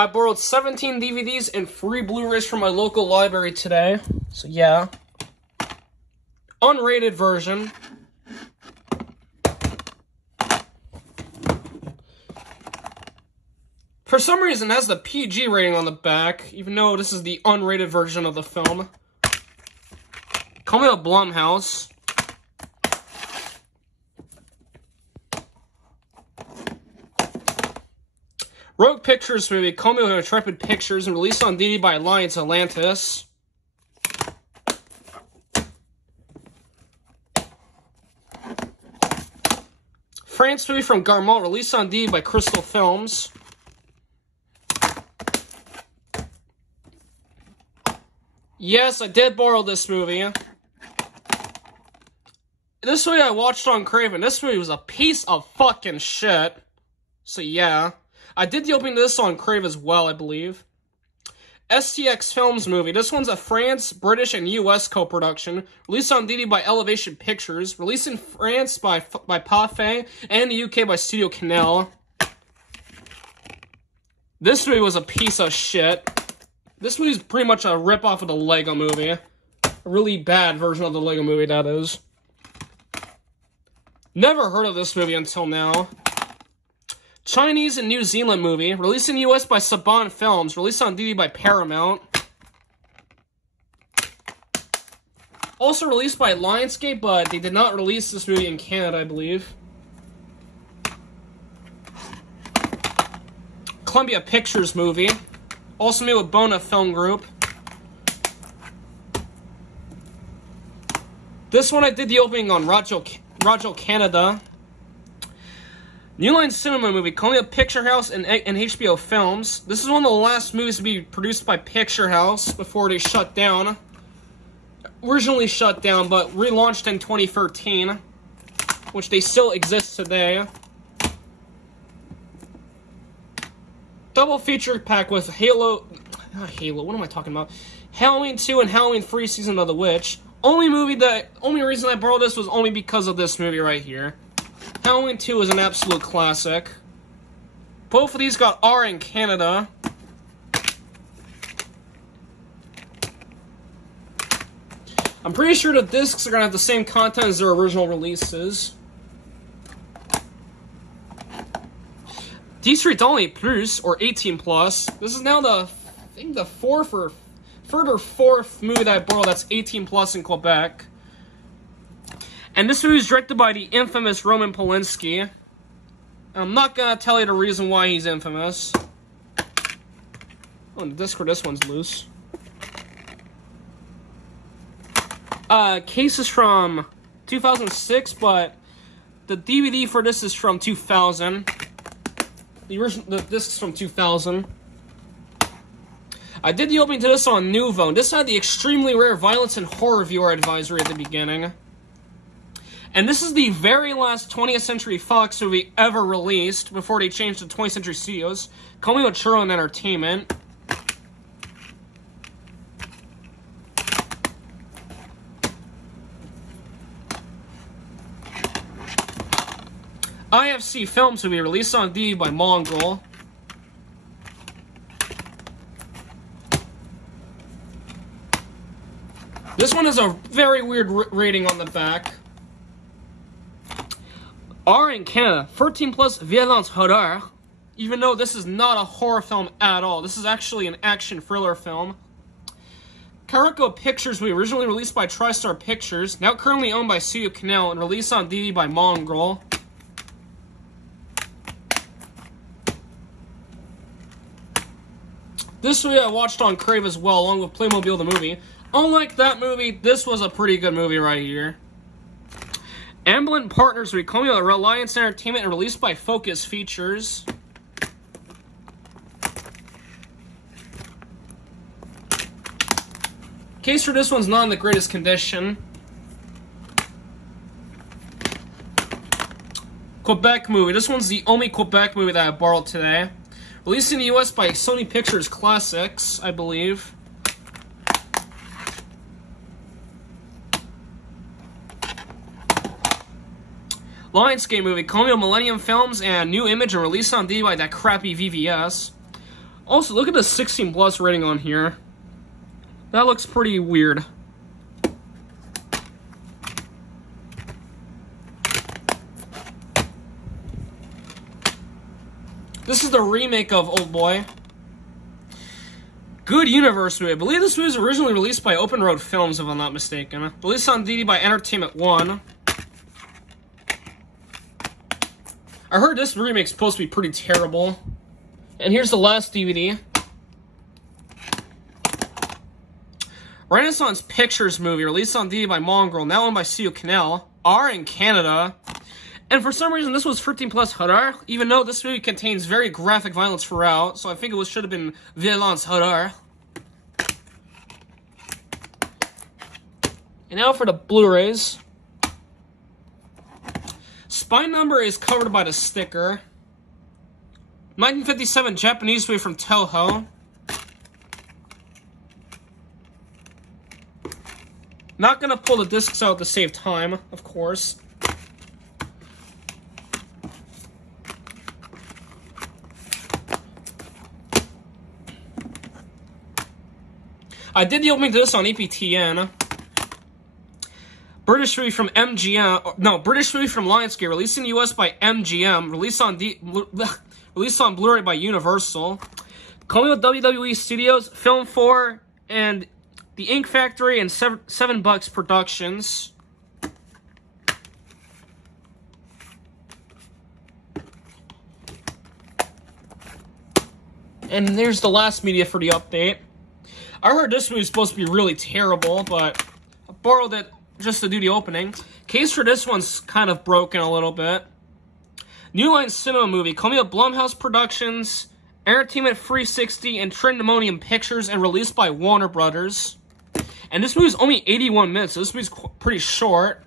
I borrowed 17 DVDs and 3 Blu-rays from my local library today. So yeah. Unrated version. For some reason, it has the PG rating on the back, even though this is the unrated version of the film. Coming up Blumhouse. Rogue Pictures movie, coming with Intrepid Pictures and released on DVD by Alliance Atlantis. France movie from Garmont, released on DVD by Crystal Films. Yes, I did borrow this movie. This movie I watched on Craven. This movie was a piece of fucking shit. So yeah. I did the opening to this on Crave as well, I believe. STX Films movie. This one's a France, British, and US co-production. Released on DVD by Elevation Pictures. Released in France by Parfait, and the UK by Studio Canal. This movie was a piece of shit. This movie's pretty much a rip-off of the Lego movie. A really bad version of the Lego movie, that is. Never heard of this movie until now. Chinese and New Zealand movie. Released in the US by Saban Films. Released on DVD by Paramount. Also released by Lionsgate, but they did not release this movie in Canada, I believe. Columbia Pictures movie. Also made with Bona Film Group. This one I did the opening on Rojo, Canada. New Line Cinema movie, Columbia Picture House and HBO Films. This is one of the last movies to be produced by Picture House before they shut down. Originally shut down, but relaunched in 2013, which they still exist today. Double feature pack with Halo, what am I talking about? Halloween 2 and Halloween 3 Season of the Witch. Only reason I borrowed this was only because of this movie right here. Halloween 2 is an absolute classic. Both of these got R in Canada. I'm pretty sure the discs are going to have the same content as their original releases. 18 Ans et Plus, or 18 plus. This is now the fourth movie that I borrowed that's 18 plus in Quebec. And this movie is directed by the infamous Roman Polanski. I'm not gonna tell you the reason why he's infamous. Oh, the disc for this one's loose. Case is from 2006, but the DVD for this is from 2000. The disc is from 2000. I did the opening to this on Nuvo. This had the extremely rare violence and horror viewer advisory at the beginning. And this is the very last 20th Century Fox movie ever released before they changed to 20th Century Studios. Coming with Churro and Entertainment. IFC Films will be released on DVD by Mongrel. This one has a very weird rating on the back. R in Canada, 13 plus violence horreur. Even though this is not a horror film at all. This is actually an action thriller film. Caraco Pictures will be originally released by TriStar Pictures, now currently owned by Studio Canal, and released on DVD by Mongrel. This movie I watched on Crave as well, along with Playmobil the movie. Unlike that movie, this was a pretty good movie right here. Amblin Partners will be coming with Reliance Entertainment and released by Focus Features. Case for this one's not in the greatest condition. Quebec movie. This one's the only Quebec movie that I borrowed today. Released in the US by Sony Pictures Classics, I believe. Lionsgate movie, Colonial Millennium Films and New Image, and released on DVD by that crappy VVS. Also, look at the 16 plus rating on here. That looks pretty weird. This is the remake of Old Boy. Good Universe movie. I believe this movie was originally released by Open Road Films, if I'm not mistaken. Released on DVD by Entertainment One. I heard this remake's supposed to be pretty terrible. And here's the last DVD. Renaissance Pictures movie, released on DVD by Mongrel, now owned by Studio Canal, R in Canada. And for some reason, this was 13 plus horror, even though this movie contains very graphic violence throughout, so I think it should have been violence horror. And now for the Blu-rays. Spine number is covered by the sticker. 1957 Japanese movie from Toho. Not gonna pull the discs out to save time, of course. I did the opening to this on EPTN. British movie from MGM. No, British movie from Lionsgate, released in the US by MGM, released on Blu-ray by Universal. Call Me With WWE Studios, Film 4, and The Ink Factory, and 7 Bucks Productions. And there's the last media for the update. I heard this movie was supposed to be really terrible, but I borrowed it just to do the opening. Case for this one's kind of broken a little bit. New Line Cinema movie, coming up Blumhouse Productions, Entertainment 360, and Trindemonium Pictures, and released by Warner Brothers. And this movie's only 81 minutes, so this movie's pretty short.